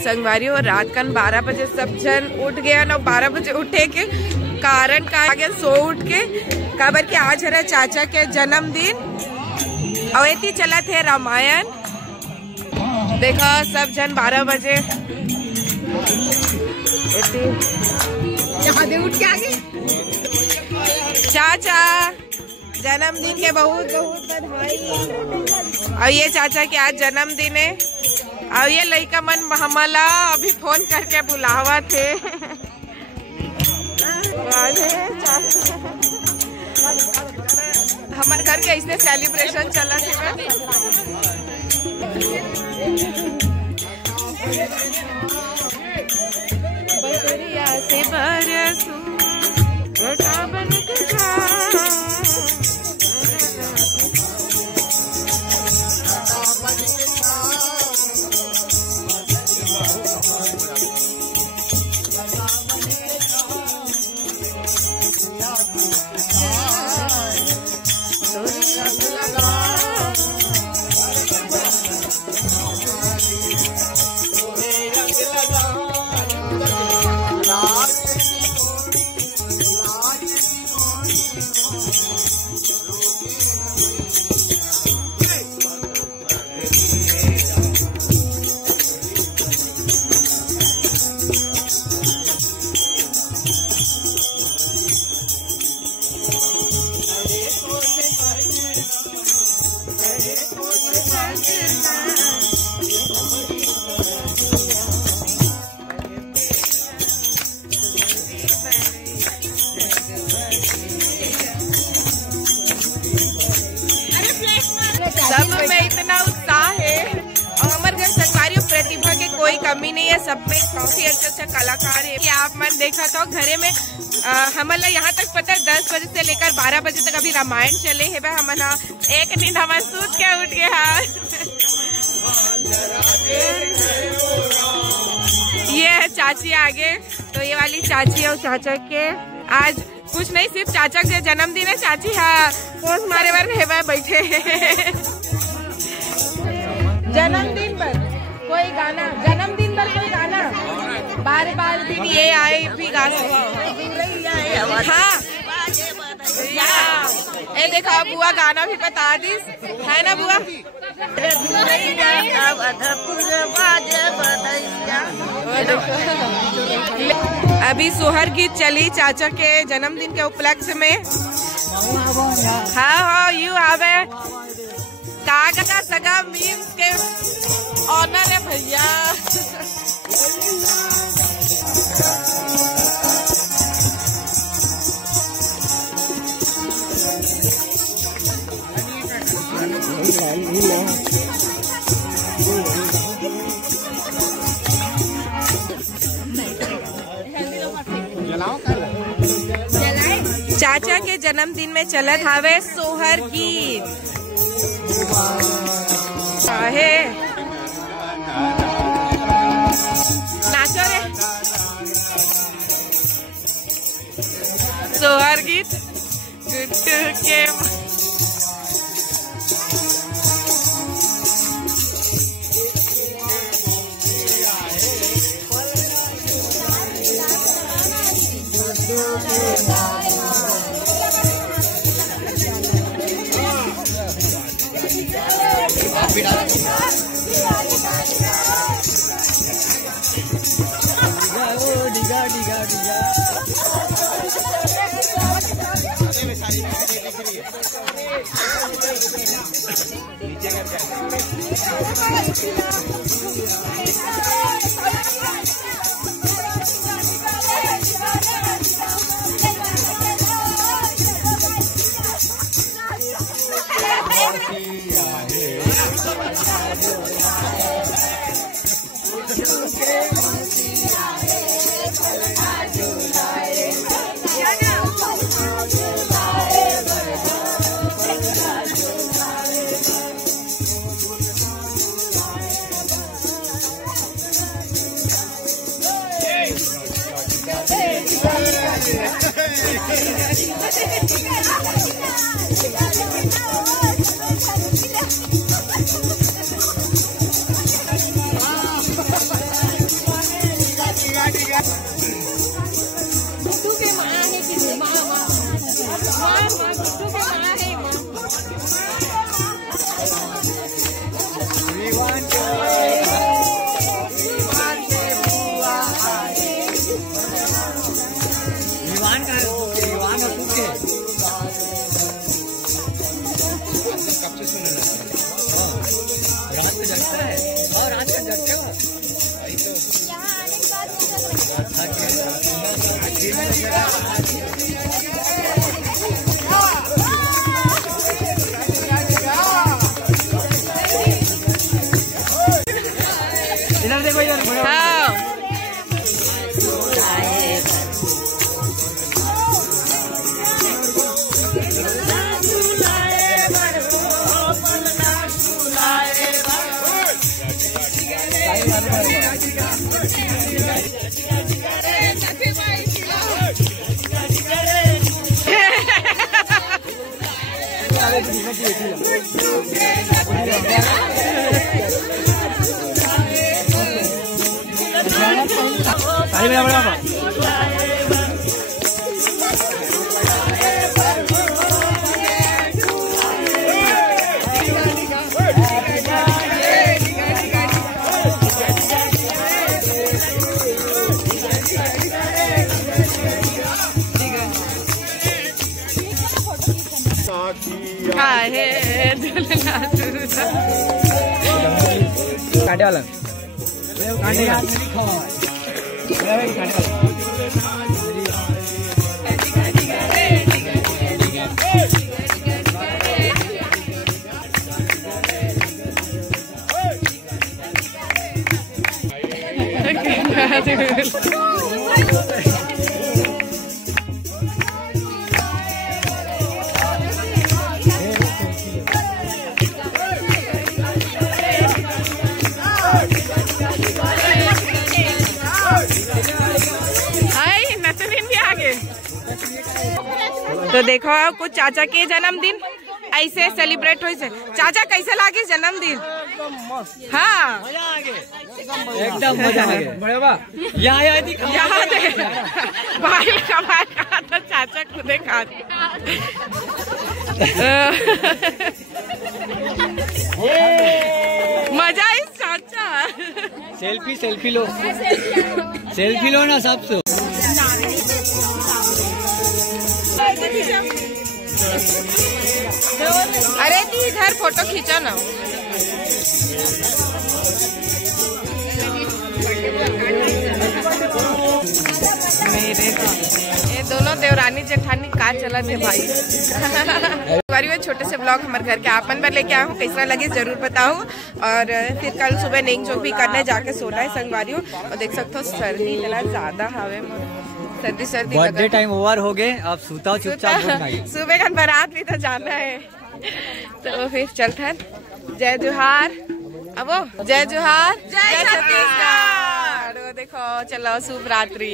संगवारी और रात कन 12 बजे सब जन उठ गया ना। 12 बजे उठे के कारण का आगे सो उठ के काबर के आज हरा चाचा के जन्मदिन अवेती चला थे रामायण। देखा सब जन 12 बजे उठ के आगे। चाचा जन्मदिन के बहुत बहुत बधाई। और ये चाचा के आज जन्मदिन है और ये लड़का मन हमला अभी फोन करके बुलावा थे। हमारे घर के इसने सेलिब्रेशन चला थे। बदरिया से बरसू घटा बन के सब में इतना उत्साह है और हमारे घर संगवारी प्रतिभा के कोई कमी नहीं है। सब में काफी अच्छा कलाकार है। कि आप मन देखा तो घरे में हमारा यहाँ तक पता है 10 बजे से लेकर 12 बजे तक अभी रामायण चले है। भाई हमारा एक नींद हमारा सूत के उठ गया। ये है चाची आगे। तो ये वाली चाची और चाचा के आज कुछ नहीं सिर्फ चाचा के जन्मदिन है। चाची हाँ पोस्ट मारे बार है बैठे। जन्मदिन पर कोई गाना, जन्मदिन पर कोई गाना बार बार दिन ये आए भी गा सकते। हाँ ये देखो अब बुआ गाना भी बता दी है ना बुआ। अभी सोहर गीत चली चाचा के जन्मदिन के उपलक्ष्य में। हाँ यू आवे कागा का सगा मीम्स के ऑनर है भैया। चाचा के जन्मदिन में चलत हावे सोहर गीत है। नाचो रे सोहर गीत गुड्डू के इधर देखो इधर। मेरा बड़ा पापा कांटे वाला तो देखो कुछ चाचा के जन्मदिन ऐसे सेलिब्रेट हुई से। चाचा कैसे लागे जन्मदिन? हाँ एकदम मजा आ गया। बड़े बा यहाँ दे भाई कमाल खा तो चाचा खुदे खा। मजा इस चाचा। सेल्फी लो ना सबसे। अरे दी इधर फोटो खींचा ना। मेरे ये दोनों देवरानी जेठानी कार चला थे भाई। छोटे से ब्लॉग हमारे घर के आपन पर लेके आया हूँ, कैसा लगे जरूर बताओ। और फिर कल सुबह नेक जोक भी करने जाके सोना है संगवारियों। और देख सकते हो सर्दी इतना ज्यादा हवे में, सर्दी बर्थडे टाइम ओवर हो गए, अब सूता चुपचाप सुबह का बारात भी तो जाना है। तो फिर चलते हैं। जय जोहार। अब जय जोहार जय छत्तीसगढ़। देखो चलो शुभ रात्रि।